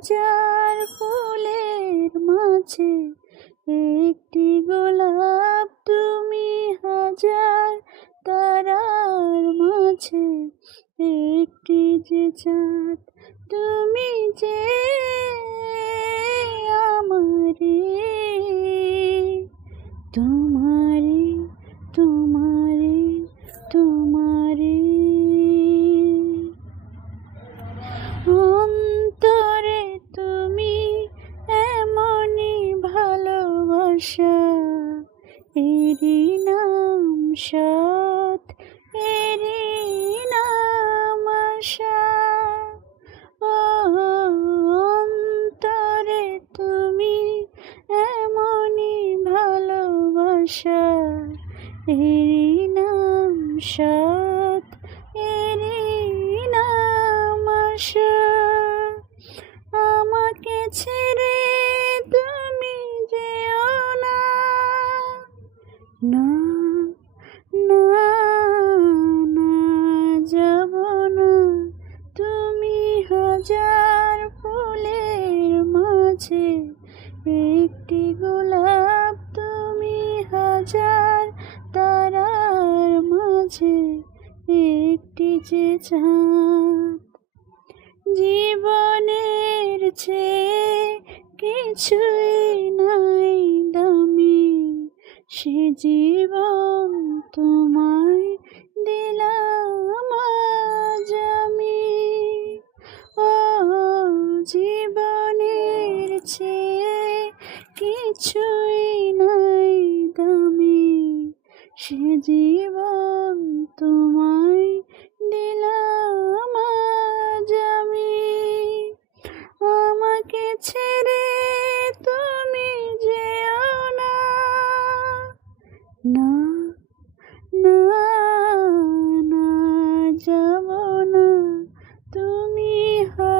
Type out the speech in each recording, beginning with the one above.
হাজার ফুলের মাঝে একটি গোলাপ তুমি হাজার তারার মাঝে একটি যে চাঁদ তুমি যে ভালোবাসা এরই নাম সৎ এরই নাম আশা। অন্তরে তুমি এমনই ভালোবাসা এরই নাম সৎ এরই নাম আশা। আমাকে ছেড়ে মাঝে একটি যে চাঁদ। জীবনের চেয়ে কিছুই নাই দামি। সে জীবন তোমায় দিলাম আজ আমি। ও জীবনের চেয়ে কিছুই নাই দামি। সে জীবন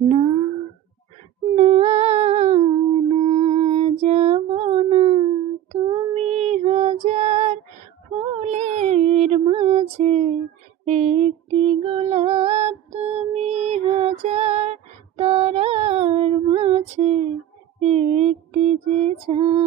না না না, যাব না। তুমি হাজার ফুলের মাঝে একটি গোলাপ, তুমি হাজার তারার মাঝে একটি যে চাঁদ